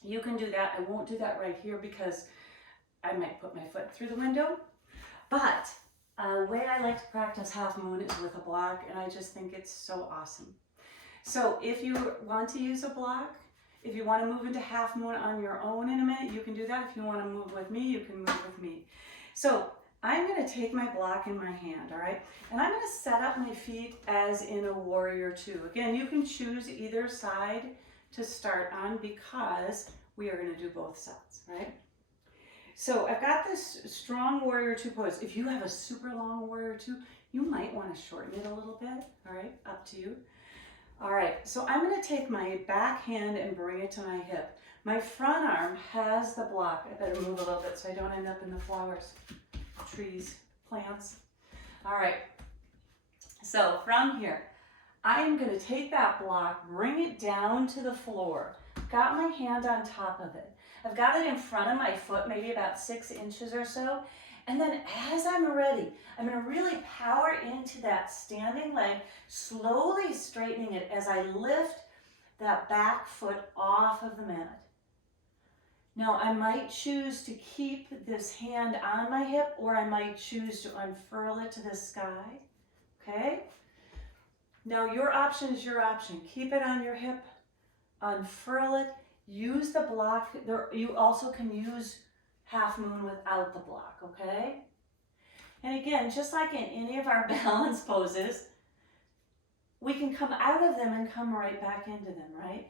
you can do that. I won't do that right here because I might put my foot through the window. But the way I like to practice half moon is with a block, and I just think it's so awesome. So if you want to use a block, if you want to move into half moon on your own in a minute, you can do that. If you want to move with me, you can move with me. So I'm going to take my block in my hand, all right? And I'm going to set up my feet as in a warrior two. Again, you can choose either side to start on because we are going to do both sides, right? So I've got this strong warrior two pose. If you have a super long warrior two, you might want to shorten it a little bit, all right? Up to you. All right, so I'm going to take my back hand and bring it to my hip. My front arm has the block. I better move a little bit so I don't end up in the flowers, trees, plants. All right, so from here, I am going to take that block, bring it down to the floor. Got my hand on top of it. I've got it in front of my foot, maybe about 6 inches or so. And then as I'm ready, I'm going to really power into that standing leg, slowly straightening it as I lift that back foot off of the mat. Now I might choose to keep this hand on my hip, or I might choose to unfurl it to the sky, okay? Now your option is your option. Keep it on your hip, unfurl it, use the block. You also can use half moon without the block, okay? And again, just like in any of our balance poses, we can come out of them and come right back into them, right?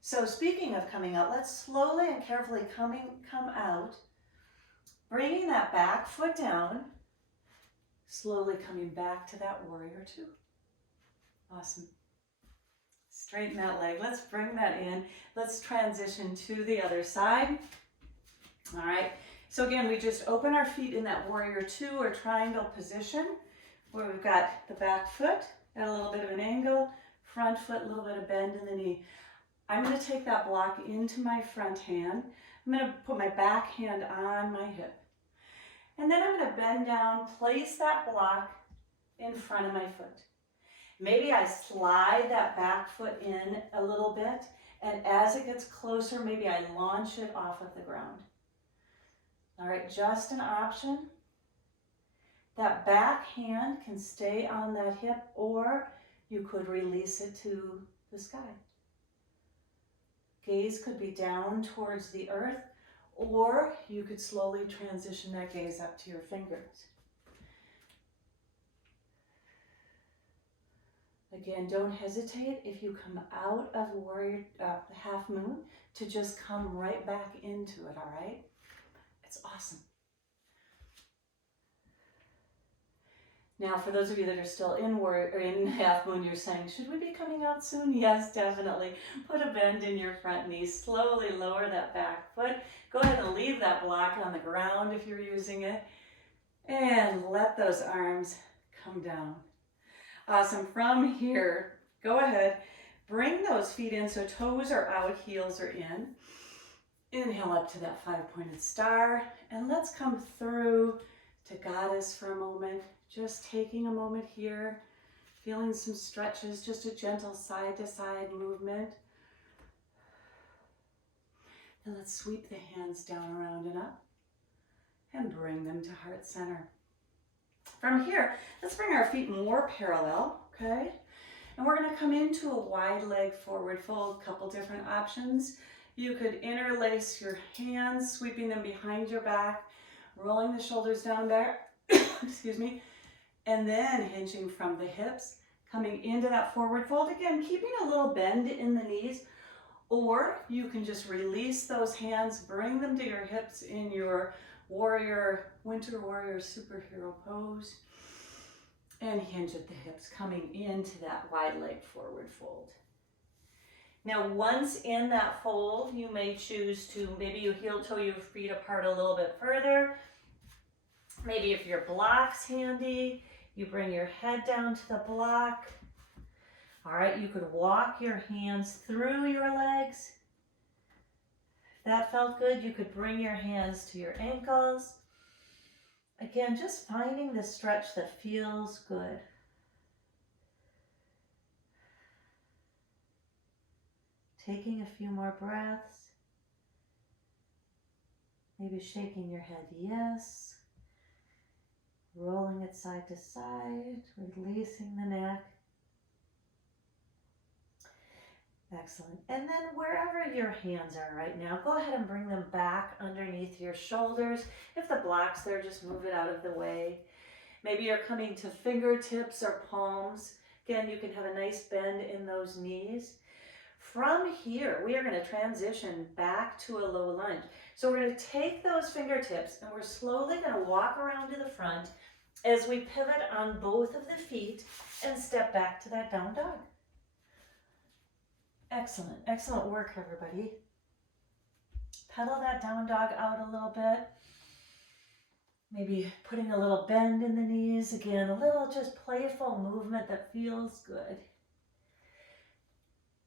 So speaking of coming out, let's slowly and carefully come out, bringing that back foot down, slowly coming back to that warrior two. Awesome. Straighten that leg. Let's bring that in. Let's transition to the other side. All right, so again, we just open our feet in that warrior two or triangle position where we've got the back foot at a little bit of an angle, front foot, a little bit of bend in the knee. I'm going to take that block into my front hand. I'm going to put my back hand on my hip. And then I'm going to bend down, place that block in front of my foot. Maybe I slide that back foot in a little bit, and as it gets closer, maybe I launch it off of the ground. All right, just an option. That back hand can stay on that hip, or you could release it to the sky. Gaze could be down towards the earth, or you could slowly transition that gaze up to your fingers. Again, don't hesitate if you come out of warrior half moon to just come right back into it, all right? It's awesome. Now, for those of you that are still in half moon, you're saying, should we be coming out soon? Yes, definitely. Put a bend in your front knee. Slowly lower that back foot. Go ahead and leave that block on the ground if you're using it. And let those arms come down. Awesome. From here, go ahead. Bring those feet in so toes are out, heels are in. Inhale up to that 5-pointed star, and let's come through to goddess for a moment. Just taking a moment here, feeling some stretches, just a gentle side to side movement. And let's sweep the hands down, around and up. and bring them to heart center. From here, let's bring our feet more parallel, okay? And we're gonna come into a wide leg forward fold, couple different options. You could interlace your hands, sweeping them behind your back, rolling the shoulders down there, excuse me, and then hinging from the hips, coming into that forward fold. Again, keeping a little bend in the knees, or you can just release those hands, bring them to your hips in your winter warrior superhero pose, and hinge at the hips, coming into that wide leg forward fold. Now, once in that fold, you may choose to, maybe you heel toe your feet apart a little bit further. Maybe if your block's handy, you bring your head down to the block. All right, you could walk your hands through your legs. If that felt good, you could bring your hands to your ankles. Again, just finding the stretch that feels good. Taking a few more breaths. Maybe shaking your head yes. Rolling it side to side, releasing the neck. Excellent. And then wherever your hands are right now, go ahead and bring them back underneath your shoulders. If the block's there, just move it out of the way. Maybe you're coming to fingertips or palms. Again, you can have a nice bend in those knees. From here, we are going to transition back to a low lunge. So we're going to take those fingertips and we're slowly going to walk around to the front as we pivot on both of the feet and step back to that down dog. Excellent, excellent work, everybody. Pedal that down dog out a little bit. Maybe putting a little bend in the knees. Again, a little just playful movement that feels good.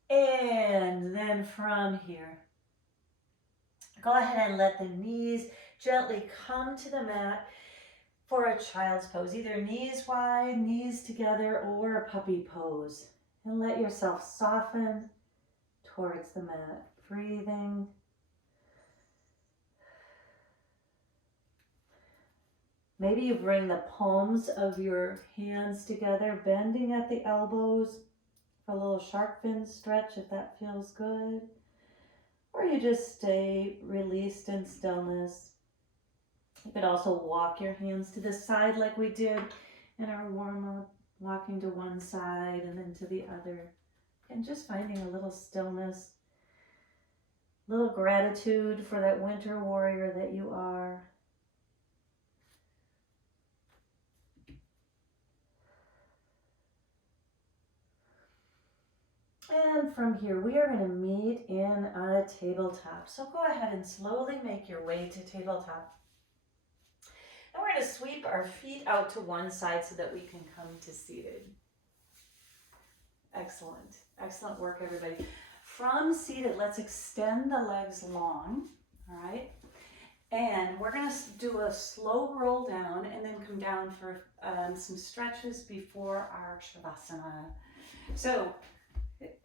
And then from here, go ahead and let the knees gently come to the mat for a child's pose. Either knees wide, knees together, or a puppy pose. And let yourself soften towards the mat, breathing. Maybe you bring the palms of your hands together, bending at the elbows for a little shark fin stretch if that feels good. Or you just stay released in stillness. You could also walk your hands to the side like we did in our warm-up, walking to one side and then to the other. And just finding a little stillness, little gratitude for that winter warrior that you are. And from here, we are going to meet in a tabletop. So go ahead and slowly make your way to tabletop. And we're going to sweep our feet out to one side so that we can come to seated. Excellent. Excellent work, everybody. From seated, let's extend the legs long, all right? And we're going to do a slow roll down and then come down for some stretches before our Shavasana. So,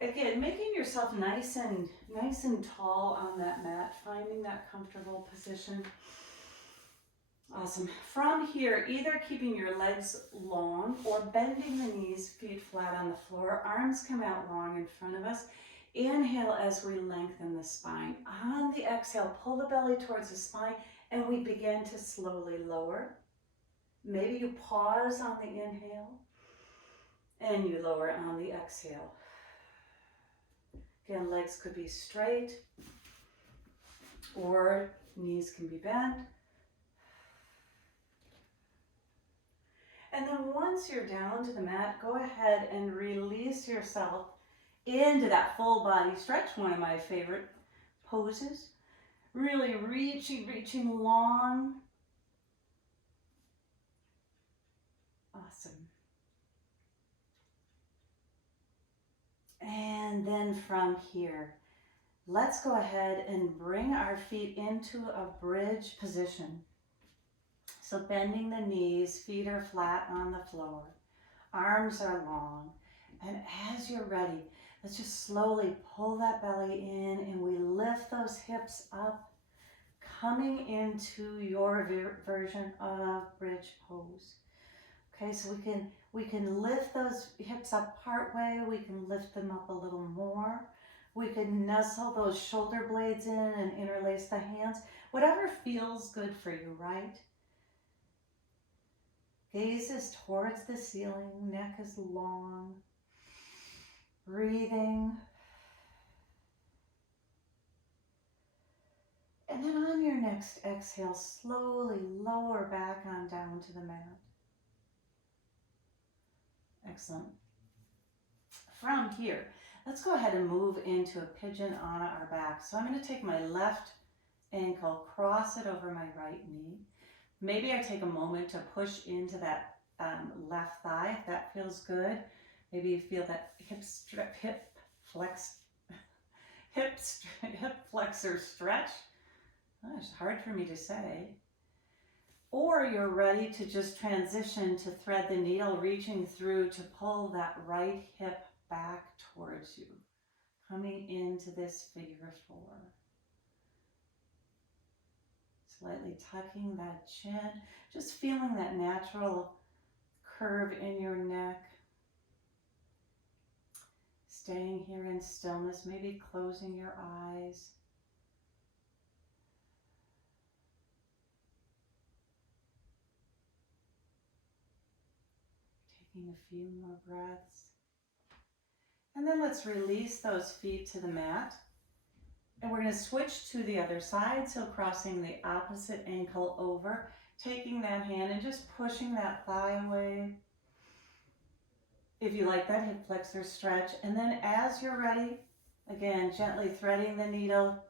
again, making yourself nice and tall on that mat, finding that comfortable position. Awesome. From here, either keeping your legs long or bending the knees, feet flat on the floor, arms come out long in front of us. Inhale as we lengthen the spine. On the exhale, pull the belly towards the spine and we begin to slowly lower. Maybe you pause on the inhale and you lower on the exhale. Again, legs could be straight or knees can be bent. And then once you're down to the mat, go ahead and release yourself into that full body stretch, one of my favorite poses. Really reaching long. Awesome. And then from here, let's go ahead and bring our feet into a bridge position. So bending the knees, feet are flat on the floor, arms are long. And as you're ready, let's just slowly pull that belly in and we lift those hips up, coming into your version of bridge pose. Okay, so we can lift those hips up part way, we can lift them up a little more. We can nestle those shoulder blades in and interlace the hands. Whatever feels good for you, right? Gaze is towards the ceiling, neck is long. Breathing. And then on your next exhale, slowly lower back on down to the mat. Excellent. From here, let's go ahead and move into a pigeon on our back. So I'm going to take my left ankle, cross it over my right knee. Maybe I take a moment to push into that left thigh if that feels good. Maybe you feel that hip flexor stretch. Oh, it's hard for me to say. Or you're ready to just transition to thread the needle, reaching through to pull that right hip back towards you, coming into this figure four. Slightly tucking that chin, just feeling that natural curve in your neck. Staying here in stillness, maybe closing your eyes. Taking a few more breaths. And then let's release those feet to the mat. And we're going to switch to the other side, so crossing the opposite ankle over, taking that hand and just pushing that thigh away. If you like that hip flexor stretch. And then as you're ready, again, gently threading the needle,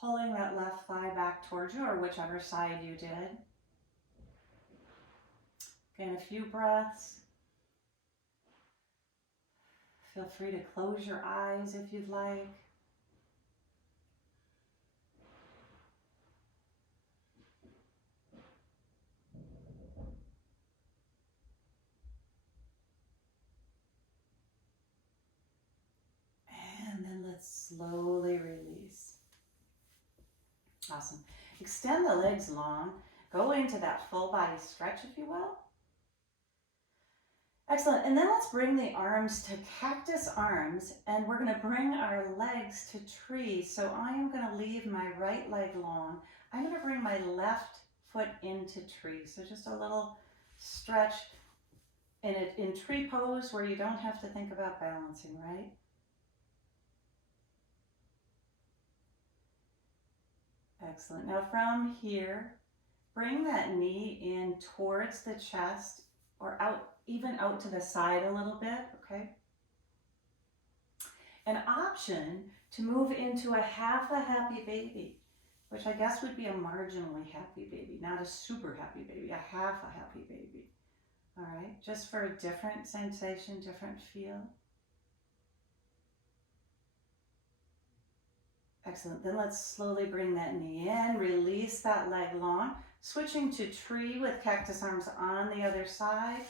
pulling that left thigh back towards you, or whichever side you did. Again, a few breaths. Feel free to close your eyes if you'd like. And then let's slowly release. Awesome. Extend the legs long. Go into that full body stretch, if you will. Excellent. And then let's bring the arms to cactus arms, and we're going to bring our legs to tree. So I am going to leave my right leg long. I'm going to bring my left foot into tree. So just a little stretch in tree pose where you don't have to think about balancing, right? Excellent. Now from here, bring that knee in towards the chest or out, even out to the side a little bit, okay? An option to move into a half a happy baby, which I guess would be a marginally happy baby, not a super happy baby, a half a happy baby. All right, just for a different sensation, different feel. Excellent. Then let's slowly bring that knee in, release that leg long, switching to tree with cactus arms on the other side.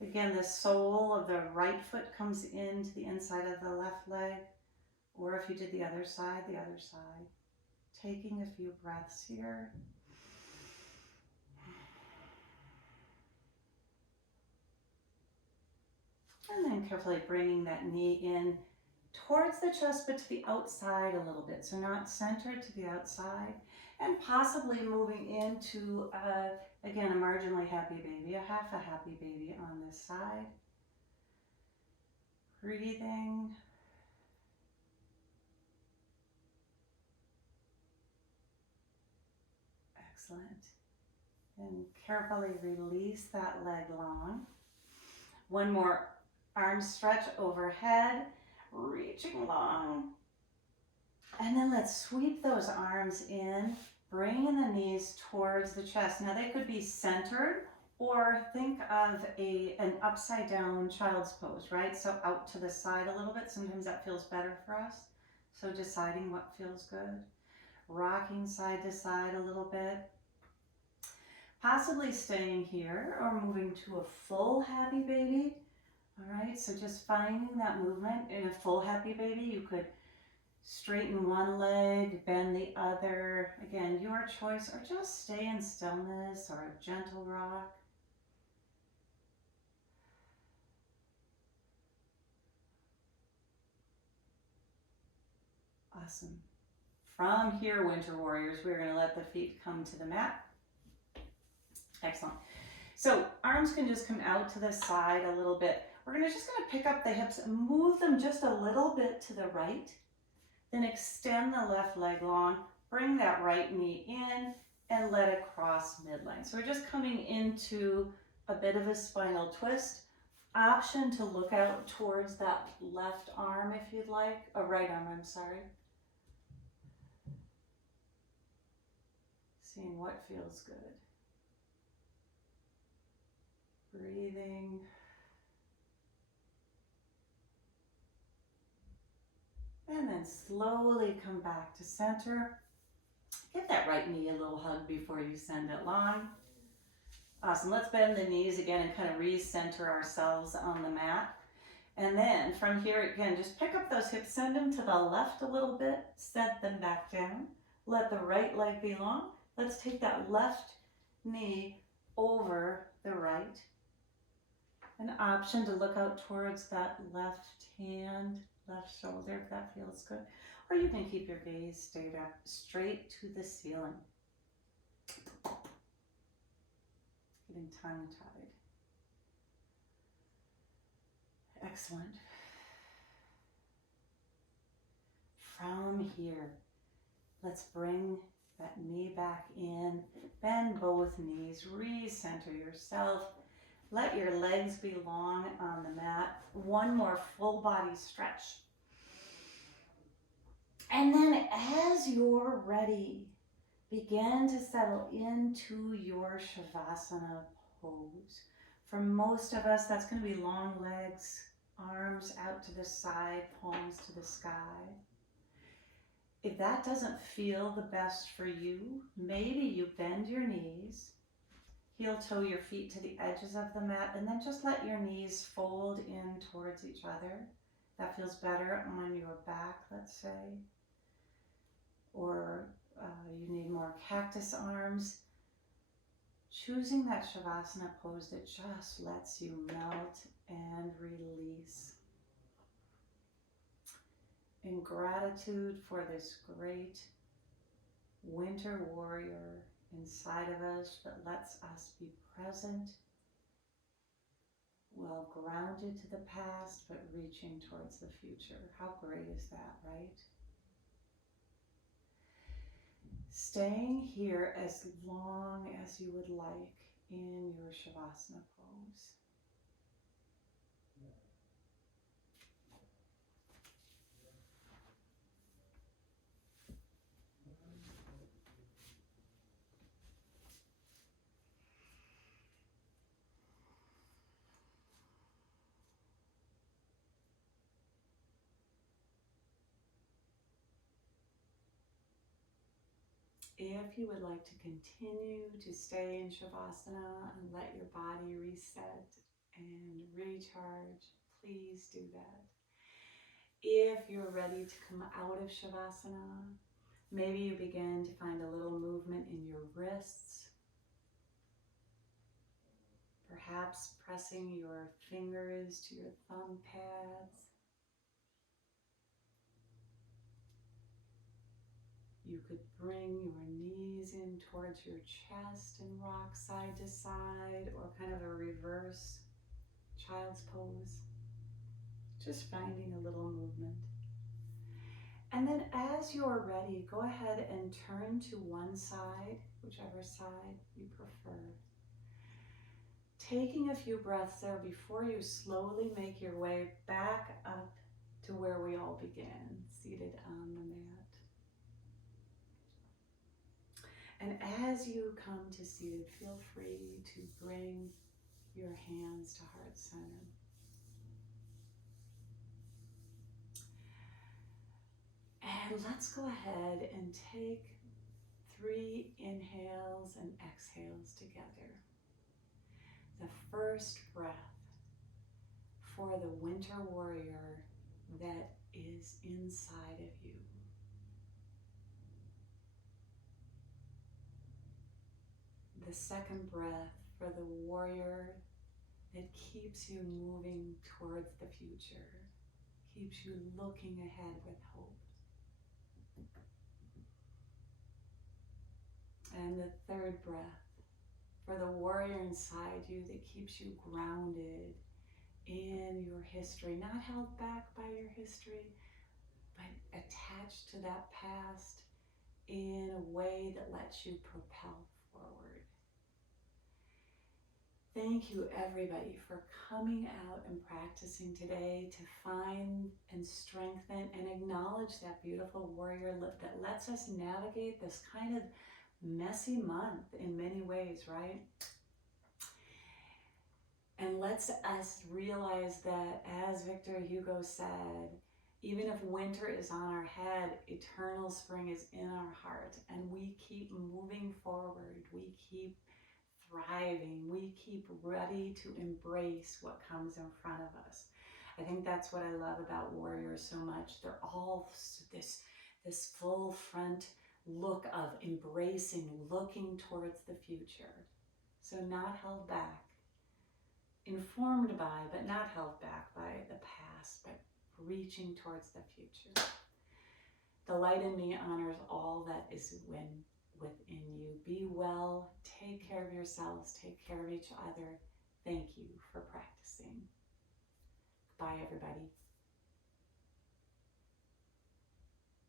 Again, the sole of the right foot comes into the inside of the left leg, or if you did the other side, the other side. Taking a few breaths here. And then carefully bringing that knee in towards the chest, but to the outside a little bit. So not centered, to the outside. And possibly moving into, again, a marginally happy baby, a half a happy baby on this side. Breathing. Excellent. And carefully release that leg long. One more arm stretch overhead, reaching long. And then let's sweep those arms in, bringing the knees towards the chest. Now they could be centered, or think of an upside down child's pose, right? So out to the side a little bit. Sometimes that feels better for us. So deciding what feels good. Rocking side to side a little bit. Possibly staying here or moving to a full happy baby. All right, so just finding that movement in a full happy baby. You could Straighten one leg, bend the other. Again, your choice, or just stay in stillness or a gentle rock. Awesome. From here, Winter Warriors, we're going to let the feet come to the mat. Excellent. So arms can just come out to the side a little bit. We're just going to pick up the hips and move them just a little bit to the right. Then extend the left leg long. Bring that right knee in and let it cross midline. So we're just coming into a bit of a spinal twist. Option to look out towards that left arm if you'd like. Right arm, I'm sorry. Seeing what feels good. Breathing. And then slowly come back to center. Give that right knee a little hug before you send it long. Awesome. Let's bend the knees again and kind of recenter ourselves on the mat. And then from here, again, just pick up those hips, send them to the left a little bit, set them back down. Let the right leg be long. Let's take that left knee over the right. An option to look out towards that left hand, left shoulder, if that feels good. Or you can keep your gaze straight up, straight to the ceiling. Getting tongue-tied. Excellent. From here, let's bring that knee back in. Bend both knees, recenter yourself. Let your legs be long on the mat. One more full body stretch. And then as you're ready, begin to settle into your Shavasana pose. For most of us, that's going to be long legs, arms out to the side, palms to the sky. If that doesn't feel the best for you, maybe you bend your knees, heel toe your feet to the edges of the mat, and then just let your knees fold in towards each other. That feels better on your back, let's say. Or you need more cactus arms. Choosing that Shavasana pose that just lets you melt and release. In gratitude for this great winter warrior inside of us that lets us be present, well grounded to the past, but reaching towards the future. How great is that, right? Staying here as long as you would like in your Shavasana pose. If you would like to continue to stay in Shavasana and let your body reset and recharge, please do that. If you're ready to come out of Shavasana, maybe you begin to find a little movement in your wrists, perhaps pressing your fingers to your thumb pads. You could bring your knees in towards your chest and rock side to side, or kind of a reverse child's pose. Just finding a little movement. And then as you're ready, go ahead and turn to one side, whichever side you prefer. Taking a few breaths there before you slowly make your way back up to where we all began, seated on the mat. And as you come to seated, feel free to bring your hands to heart center. And let's go ahead and take 3 inhales and exhales together. The first breath for the winter warrior that is inside of you. the second breath for the warrior that keeps you moving towards the future, keeps you looking ahead with hope. And the third breath for the warrior inside you that keeps you grounded in your history, not held back by your history, but attached to that past in a way that lets you propel forward. Thank you, everybody, for coming out and practicing today to find and strengthen and acknowledge that beautiful warrior that lets us navigate this kind of messy month in many ways, right? And lets us realize that, as Victor Hugo said, even if winter is on our head, eternal spring is in our heart, and we keep moving forward, we keep thriving, we keep ready to embrace what comes in front of us. I think that's what I love about warriors so much. They're all this full front look of embracing, looking towards the future. So not held back, informed by, but not held back by the past, but reaching towards the future. The light in me honors all that is within you. Be well, take care of yourselves, take care of each other. Thank you for practicing. Bye, everybody.